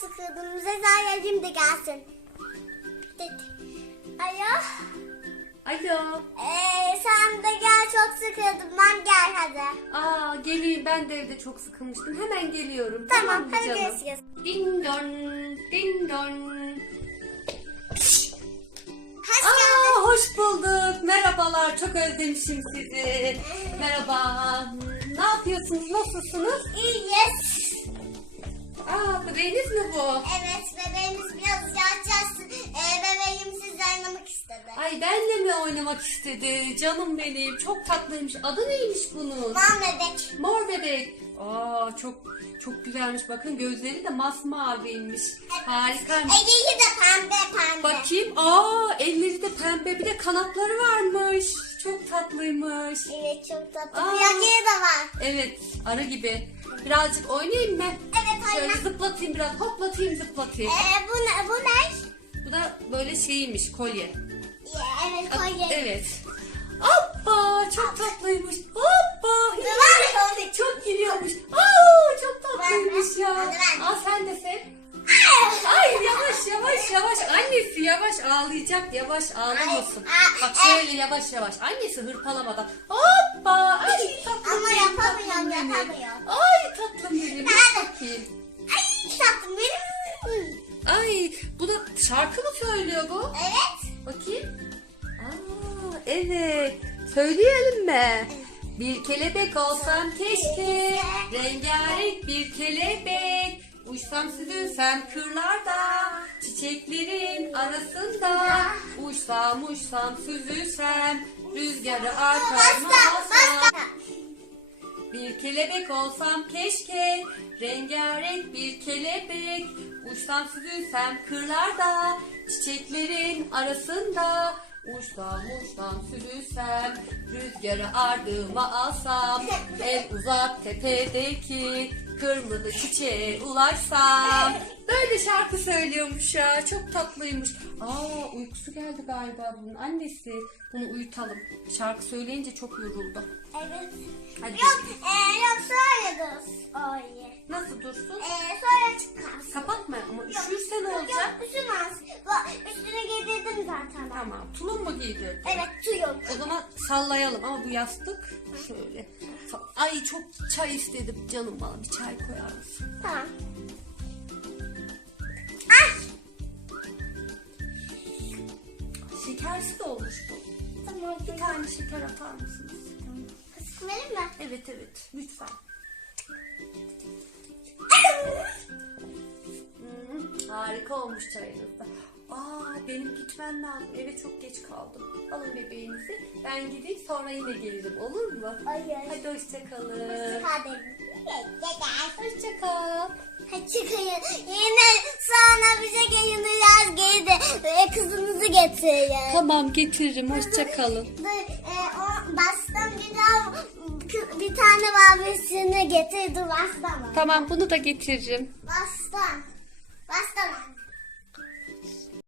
sıkıldım. Zezayerim de gelsin. Dedi. Alo. Alo. Ee, sen de gel çok sıkıldım. Ben gel hadi. Aa geleyim ben de evde çok sıkılmıştım. Hemen geliyorum. Tamam mı hadi canım? görüşürüz. Ding don, ding don. Hoş. Aa hoş bulduk. Merhabalar. Çok özlemişim sizi. Merhaba. Ne yapıyorsunuz? Nasılsınız? İyiyiz. Aa bebeğiniz mi bu? Evet bebeğimiz biraz yaşasın. Ee, bebeğim sizle oynamak istedi. Ay benle mi oynamak istedi? Canım benim. Çok tatlıymış. Adı neymiş bunun? Mam bebek. Mor bebek. Aa çok çok güzelmiş. Bakın gözleri de masmaviymiş. Harikaymış. Ege'yi de pembe pembe. Bakayım. Aa elleri de pembe. Bir de kanatları varmış. Çok tatlıymış. Evet çok tatlı. Aa. Kıyafeti de var. Evet arı gibi. Birazcık oynayayım mı? Evet Şöyle zıplatayım biraz. Hoplatayım zıplatayım. Ee, bu ne? Bu ne? Bu da böyle şeymiş kolye. Ya, evet kolye. Evet. Hoppa çok tatlıymış. Hoppa. Kolye. Çok gülüyormuş. Aa çok tatlıymış ya. Al sen de sev. Ay yavaş yavaş yavaş. Annesi yavaş ağlayacak. Yavaş ağlamasın. Ay, Bak ay, şöyle yavaş yavaş. Annesi hırpalamadan. Hoppa. Ay tatlım Ama benim, yapamıyorum, tatlım benim. yapamıyorum. Ay tatlım benim. Bak bakayım. Ay tatlım benim. Ay bu da şarkı mı söylüyor bu? Evet. Bakayım. Aa, evet. Söyleyelim mi? Bir kelebek olsam keşke, rengarenk bir kelebek. Uçsam süzülsem kırlarda, çiçeklerin arasında. Uçsam uçsam süzülsem, rüzgarı arkamı Basta alsam. Bir kelebek olsam keşke, rengarenk bir kelebek. Uçsam süzülsem kırlarda, çiçeklerin arasında. Uçsam uçsam süzülsem, rüzgarı ardıma alsam. En uzak tepedeki kırmızı çiçeğe ulaşsam. Böyle şarkı söylüyormuş ya, çok tatlıymış. Aa uykusu geldi galiba bunun annesi. Bunu uyutalım. Şarkı söyleyince çok yoruldu. Evet. Hadi. Yok, ee, yok sonra dur. Ay. Nasıl dursun? Ee, sonra çıkarsın. Kapatma ama üşürse ne Yok, olacak? Üşümez. Giydirdim zaten ben. Tamam. Tulum mu giydirdin? Evet tuyum. O zaman sallayalım ama bu yastık şöyle. Ay çok çay istedim canım bana bir çay koyar mısın? Tamam. Ay. Şekersiz olmuş bu. Tamam. Bir tane şeker atar mısınız? Kısık verir mi? Evet evet lütfen. Hmm, harika olmuş çayınız da. Aa benim gitmem lazım. Eve çok geç kaldım. Alın bebeğinizi. Ben gideyim sonra yine gelirim olur mu? Hayır. Hadi hoşçakalın. Hoşçakal. Hadi çıkayın. Yine sonra bize gelin biraz geri de e, kızınızı getirin. Tamam getiririm. Hoşçakalın. E, bastan bir bir tane babasını getirdi bastan. Tamam bunu da getiririm. Bastan. Bastan.